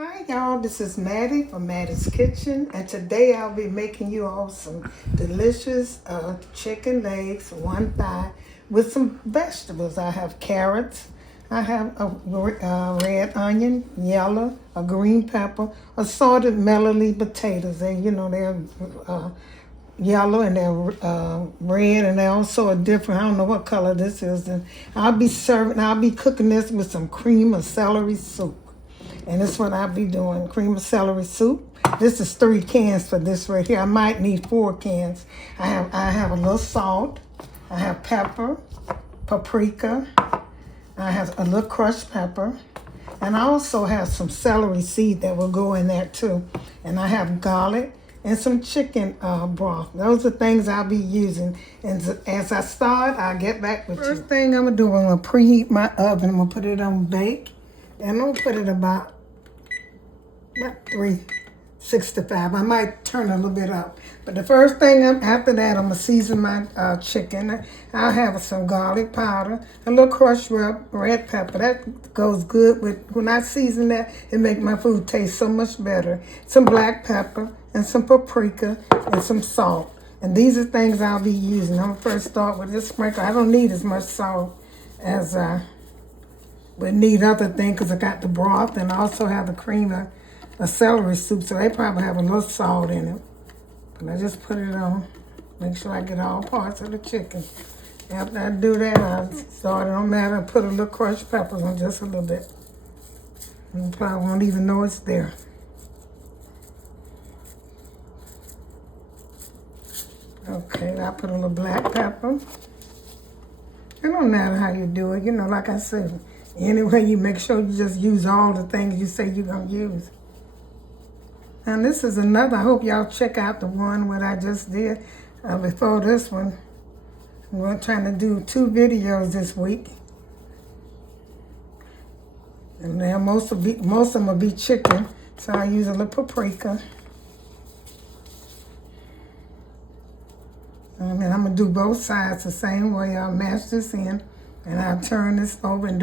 Hi y'all, this is Mattie from Mattie's Kitchen, and today I'll be making you all some delicious chicken legs, one thigh, with some vegetables. I have carrots, I have a red onion, yellow, a green pepper, assorted melody potatoes. They're yellow and they're red, and they're also a different, I don't know what color this is. And I'll be cooking this with some cream of celery soup. And this is what I'll be doing, cream of celery soup. This is 3 cans for this right here. I might need 4 cans. I have a little salt. I have pepper, paprika. I have a little crushed pepper. And I also have some celery seed that will go in there too. And I have garlic and some chicken broth. Those are things I'll be using. And as I start, I'll get back with you. First thing I'm gonna do, I'm gonna preheat my oven. I'm gonna put it on bake. And I'm gonna put it about 365. I might turn a little bit up. But the first thing after that, I'm gonna season my chicken. I'll have some garlic powder, a little crushed red pepper. That goes good with, when I season that, it makes my food taste so much better. Some black pepper and some paprika and some salt. And these are things I'll be using. I'm gonna first start with this sprinkle. I don't need as much salt as I would need other things, because I got the broth and I also have the cream of celery soup, so they probably have a little salt in it. But I just put it on, make sure I get all parts of the chicken. After I do that, I start, it don't matter, I put a little crushed peppers on, just a little bit. You probably won't even know it's there. Okay, I put a little black pepper. It don't matter how you do it, like I said. Anyway, you make sure you just use all the things you say you're gonna use. And this is another, I hope y'all check out the one what I just did before this one. We're trying to do 2 videos this week. And now most of them will be chicken, so I use a little paprika. And then I'm gonna do both sides the same way. I'll mash this in, and I'll turn this over and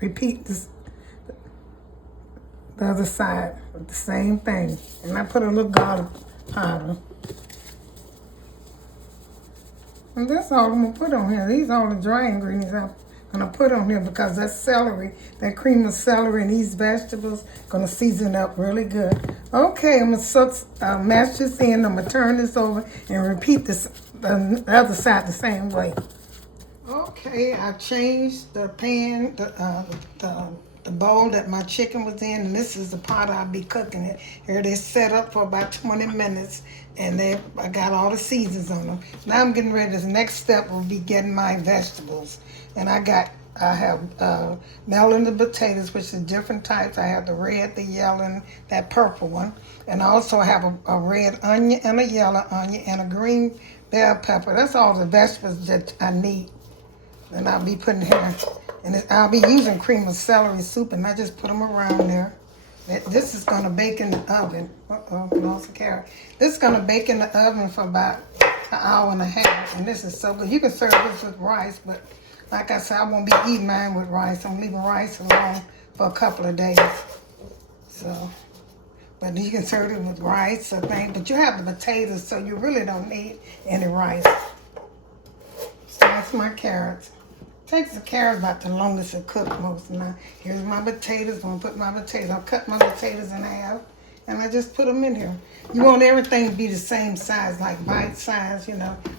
repeat this, the other side with the same thing. And I put a little garlic powder. And that's all I'm gonna put on here. These are all the dry ingredients I'm gonna put on here, because that celery, that cream of celery and these vegetables gonna season up really good. Okay, I'm gonna mash this in. I'm gonna turn this over and repeat this, the other side the same way. Okay, I changed the pan, the bowl that my chicken was in, and this is the pot I'll be cooking it. Here it is set up for about 20 minutes, and I got all the seasons on them. Now I'm getting ready. The next step will be getting my vegetables. And I have melon the potatoes, which is different types. I have the red, the yellow, and that purple one. And I also have a red onion and a yellow onion and a green bell pepper. That's all the vegetables that I need. And I'll be putting here. And I'll be using cream of celery soup, and I just put them around there. This is going to bake in the oven. Lost a carrot. This is going to bake in the oven for about an hour and a half. And this is so good. You can serve this with rice, but like I said, I won't be eating mine with rice. I'm leaving rice alone for a couple of days. So, but you can serve it with rice or things. But you have the potatoes, so you really don't need any rice. So that's my carrots. Takes the carrots about the longest to cook most. Now, here's my potatoes. I'm gonna put my potatoes. I'll cut my potatoes in half, and I just put them in here. You want everything to be the same size, like bite size,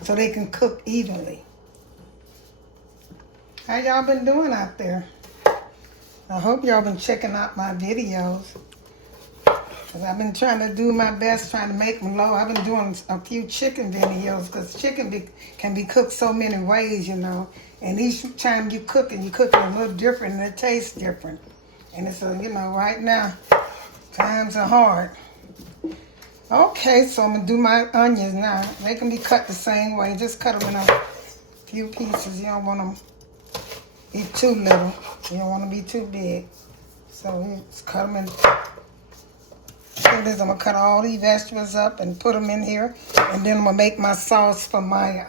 so they can cook evenly. How y'all been doing out there? I hope y'all been checking out my videos, because I've been trying to do my best, trying to make them low. I've been doing a few chicken videos, because chicken can be cooked so many ways, And each time you cook it a little different, and it tastes different. And it's, right now, times are hard. Okay, so I'm going to do my onions now. They can be cut the same way. Just cut them in a few pieces. You don't want them to be too little. You don't want to be too big. So you just cut them in. I'm going to cut all these vegetables up and put them in here. And then I'm going to make my sauce for my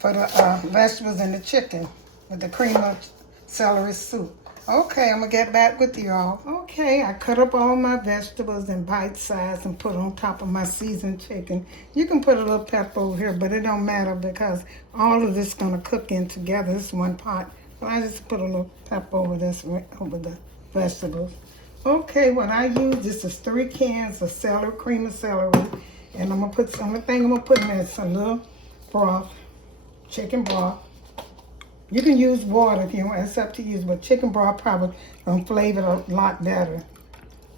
vegetables and the chicken with the cream of celery soup. Okay, I'm gonna get back with y'all. Okay, I cut up all my vegetables in bite size and put on top of my seasoned chicken. You can put a little pepper over here, but it don't matter because all of this gonna cook in together. It's one pot. But I just put a little pepper over this, over the vegetables. Okay, what I use, this is 3 cans of celery, cream of celery. And I'm gonna put some, the thing I'm gonna put in there is some little broth, chicken broth. You can use water if you want, it's up to you, but chicken broth probably gonna flavor it a lot better.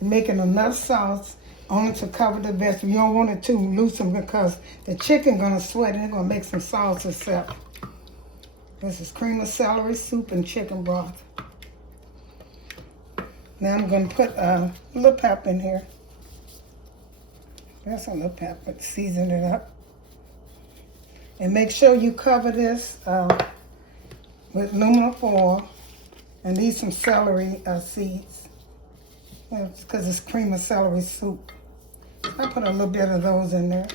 You're making enough sauce only to cover the vegetable. You don't want it too loosen because the chicken gonna sweat and it's gonna make some sauce itself. This is cream of celery soup and chicken broth. Now I'm gonna put a little pepper in here. That's a little pepper, season it up. And make sure you cover this with aluminum foil, and these some celery seeds, because it's cream of celery soup. I put a little bit of those in there.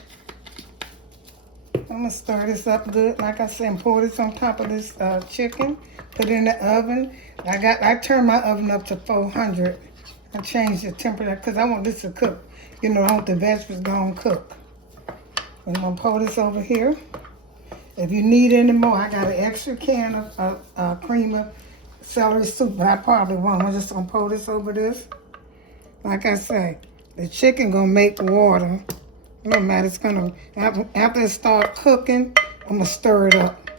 I'm gonna stir this up good, like I said, and pour this on top of this chicken. Put it in the oven. I turned my oven up to 400. I changed the temperature because I want this to cook. You know, I want the vegetables gonna cook. I'm gonna pour this over here. If you need any more, I got an extra can of cream of celery soup, but I probably won't. I'm just gonna pour this over this. Like I say, the chicken gonna make water. No matter, it's gonna, after it start cooking, I'm gonna stir it up.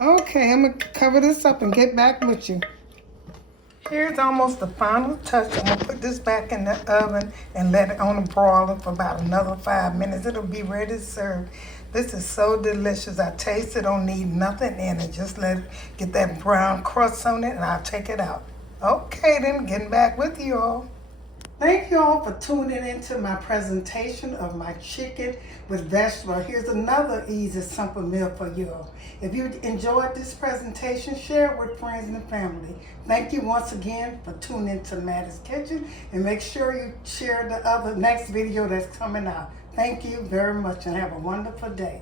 Okay, I'm gonna cover this up and get back with you. Here's almost the final touch. I'm gonna put this back in the oven and let it on the broiler for about another 5 minutes. It'll be ready to serve. This is so delicious. I taste it, don't need nothing in it. Just let it get that brown crust on it and I'll take it out. Okay then, getting back with you all. Thank you all for tuning into my presentation of my chicken with vegetable. Here's another easy, simple meal for you all. If you enjoyed this presentation, share it with friends and family. Thank you once again for tuning into Mattie's Kitchen, and make sure you share the next video that's coming out. Thank you very much and have a wonderful day.